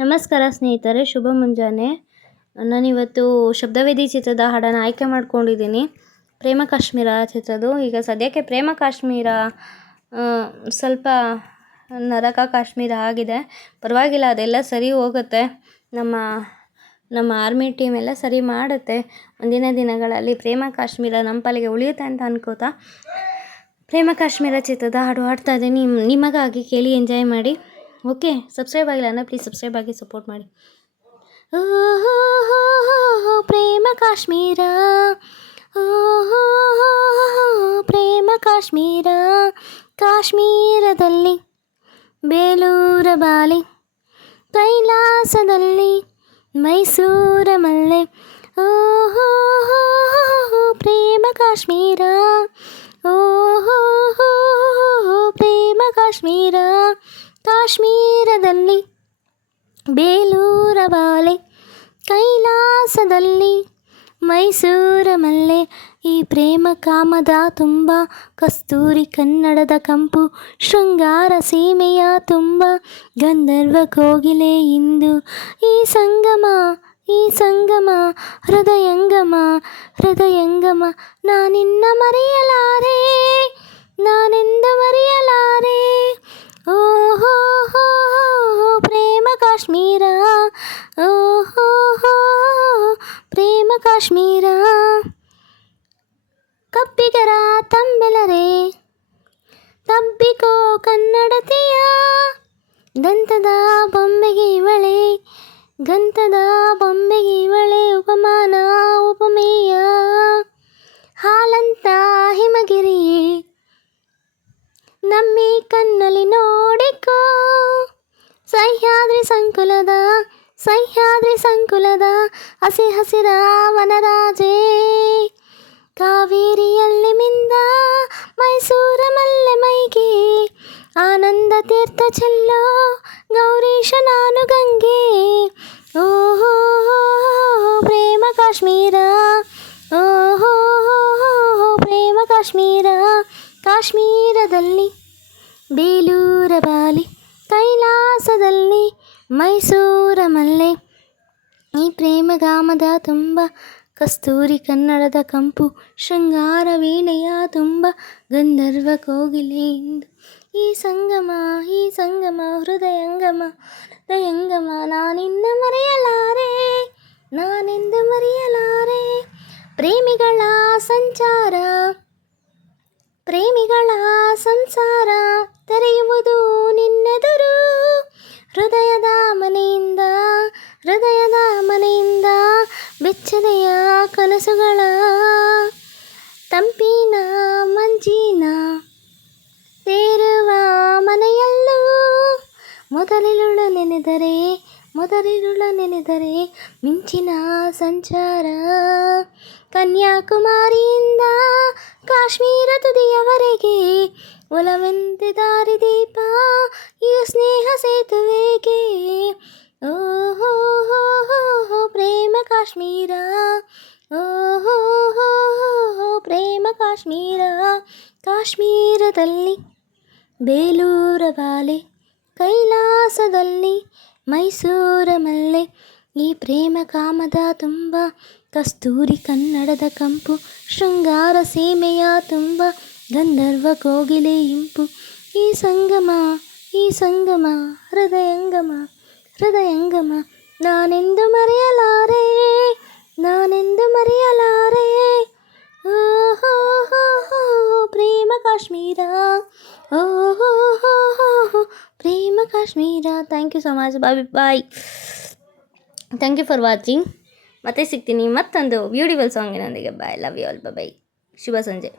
ನಮಸ್ಕಾರ ಸ್ನೇಹಿತರೆ, ಶುಭ ಮುಂಜಾನೆ. ನಾನಿವತ್ತು ಶಬ್ದವೇದಿ ಚಿತ್ರದ ಹಾಡನ್ನು ಆಯ್ಕೆ ಮಾಡ್ಕೊಂಡಿದ್ದೀನಿ. ಪ್ರೇಮ ಕಾಶ್ಮೀರ ಚಿತ್ರದ್ದು. ಈಗ ಸದ್ಯಕ್ಕೆ ಪ್ರೇಮ ಕಾಶ್ಮೀರ ಸ್ವಲ್ಪ ನರಕ ಕಾಶ್ಮೀರ ಆಗಿದೆ. ಪರವಾಗಿಲ್ಲ, ಅದೆಲ್ಲ ಸರಿ ಹೋಗುತ್ತೆ. ನಮ್ಮ ಆರ್ಮಿ ಟೀಮ್ ಎಲ್ಲ ಸರಿ ಮಾಡುತ್ತೆ. ಮುಂದಿನ ದಿನಗಳಲ್ಲಿ ಪ್ರೇಮ ಕಾಶ್ಮೀರ ನಮ್ಮ ಪಾಲಿಗೆ ಉಳಿಯುತ್ತೆ ಅಂತ ಅನ್ಕೋತಾ ಪ್ರೇಮ ಕಾಶ್ಮೀರ ಚಿತ್ರದ ಹಾಡು ಹಾಡ್ತಾ ಇದ್ದೀನಿ. ನಿಮಗಾಗಿ ಕೇಳಿ ಎಂಜಾಯ್ ಮಾಡಿ. ಓಕೆ, ಸಬ್ಸ್ಕ್ರೈಬ್ ಆಗಿಲ್ಲ ಅಂದರೆ ಪ್ಲೀಸ್ ಸಬ್ಸ್ಕ್ರೈಬ್ ಆಗಿ ಸಪೋರ್ಟ್ ಮಾಡಿ. ಪ್ರೇಮ ಕಾಶ್ಮೀರ, ಪ್ರೇಮ ಕಾಶ್ಮೀರ, ಕಾಶ್ಮೀರದಲ್ಲಿ ಬೇಲೂರ ಬಾಲೆ, ಕೈಲಾಸದಲ್ಲಿ ಮೈಸೂರ ಮಲ್ಲೆ. ಪ್ರೇಮ ಕಾಶ್ಮೀರ, ಪ್ರೇಮ ಕಾಶ್ಮೀರ, ಕಾಶ್ಮೀರದಲ್ಲಿ ಬೇಲೂರ ಬಾಲೆ, ಕೈಲಾಸದಲ್ಲಿ ಮೈಸೂರ ಮಲ್ಲೆ. ಈ ಪ್ರೇಮ ಕಾಮದ ತುಂಬ ಕಸ್ತೂರಿ ಕನ್ನಡದ ಕಂಪು, ಶೃಂಗಾರ ಸೀಮೆಯ ತುಂಬ ಗಂಧರ್ವ ಕೋಗಿಲೆ ಇಂದು. ಈ ಸಂಗಮ, ಈ ಸಂಗಮ, ಹೃದಯಂಗಮ, ಹೃದಯಂಗಮ. ನಾನಿನ್ನ ಮರೆಯಲಾರೆ, ನಾನೆಂದು ಮರೆಯಲಾರೆ. ಓಹೋ ಪ್ರೇಮ ಕಾಶ್ಮೀರ, ಓಹೋ ಪ್ರೇಮ ಕಾಶ್ಮೀರ. ಕಪ್ಪಿಗರ ತಂಬೆಲರೆ ತಬ್ಬಿಕೋ ಕನ್ನಡತಿಯ, ದಂತದ ಬೊಂಬೆಗೆ ಇವಳೆ, ಗಂತದ ಬೊಂಬೆಗೆ ಇವಳೆ. ಉಪಮಾನ ಉಪಮೇಯ, ಹಾಲಂತ ಹಿಮಗಿರಿ ನಮ್ಮಿ ಕಣ್ಣಲ್ಲಿ ನೋಡಿಕೋ. ಸಹ್ಯಾದ್ರಿ ಸಂಕುಲದ, ಸಹ್ಯಾದ್ರಿ ಸಂಕುಲದ ಹಸಿ ಹಸಿರ ವನರಾಜೆ. ಕಾವೇರಿಯಲ್ಲಿ ಮಿಂದ ಮೈಸೂರ ಮಲ್ಲೆ ಮೈಗೆ, ಆನಂದ ತೀರ್ಥ ಚೆಲ್ಲೋ ಗೌರೀಶ ನಾನು ಗಂಗೆ. ಓಹೋ ಪ್ರೇಮ ಕಾಶ್ಮೀರ, ಓಹೋ ಪ್ರೇಮ ಕಾಶ್ಮೀರ, ಕಾಶ್ಮೀರದಲ್ಲಿ ಬೇಲೂರ ಬಾಲೆ, ಕೈಲಾಸದಲ್ಲಿ ಮೈಸೂರ ಮಲ್ಲೆ. ಈ ಪ್ರೇಮಗಾಮದ ತುಂಬ ಕಸ್ತೂರಿ ಕನ್ನಡದ ಕಂಪು, ಶೃಂಗಾರ ವೀಣೆಯ ತುಂಬ ಗಂಧರ್ವ ಕೋಗಿಲೆ ಇಂದು. ಈ ಸಂಗಮ, ಈ ಸಂಗಮ, ಹೃದಯಂಗಮ, ಹೃದಯಂಗಮ. ನಾನಿನ್ನ ಮರೆಯಲಾರೆ, ನಾನೆಂದು ಮರೆಯಲಾರೆ. ಪ್ರೇಮಿಗಳ ಸಂಚಾರ, ಪ್ರೇಮಿಗಳ ಸಂಸಾರ ತೆರೆಯುವುದು ನಿನ್ನೆದುರು. ಹೃದಯದ ಮನೆಯಿಂದ, ಹೃದಯದ ಮನೆಯಿಂದ ಬೆಚ್ಚದೆಯ ಕನಸುಗಳ ತಂಪಿನ ಮಂಜಿನ ಸೇರುವ ಮನೆಯಲ್ಲೂ. ಮೊದಲಿರುಳ ನೆನೆದರೆ, ಮೊದಲಿರುಳ ನೆನೆದರೆ ಮಿಂಚಿನ ಸಂಚಾರ. ಕನ್ಯಾಕುಮಾರಿಯಿಂದ ಕಾಶ್ಮೀರ ತುದಿಯವರೆಗೆ ಒಲವೆಂದೆ ದಾರಿದೀಪ, ಈ ಸ್ನೇಹ ಸೇತುವೆಗೆ. ಓಹೋ ಪ್ರೇಮ ಕಾಶ್ಮೀರ, ಓಹೋ ಪ್ರೇಮ ಕಾಶ್ಮೀರ, ಕಾಶ್ಮೀರದಲ್ಲಿ ಬೇಲೂರ ಬಾಲೆ, ಕೈಲಾಸದಲ್ಲಿ ಮೈಸೂರ ಮಲ್ಲೆ. ಈ ಪ್ರೇಮ ಕಾಮದ ತುಂಬ ಕಸ್ತೂರಿ ಕನ್ನಡದ ಕಂಪು, ಶೃಂಗಾರ ಸೀಮೆಯ ತುಂಬ ಗಂಧರ್ವ ಕೋಗಿಲೆ ಇಂಪು. ಈ ಸಂಗಮ, ಈ ಸಂಗಮ, ಹೃದಯಂಗಮ, ಹೃದಯಂಗಮ. ನಾನೆಂದು ಮರೆಯಲಾರೆ, ನಾನೆಂದು ಮರೆಯಲಾರೆ. ಓಹೋ ಪ್ರೇಮ ಕಾಶ್ಮೀರ, ಓಹೋ ಪ್ರೇಮ Kashmir. Thank you so much. Bye. Thank you for watching. ಮತ್ತೆ ಸಿಗ್ತೀನಿ ಮತ್ತೊಂದು ಬ್ಯೂಟಿಫುಲ್ ಸಾಂಗಿನೊಂದಿಗೆ. Bye. Love you all. Bye. ಶುಭ ಸಂಜೆ.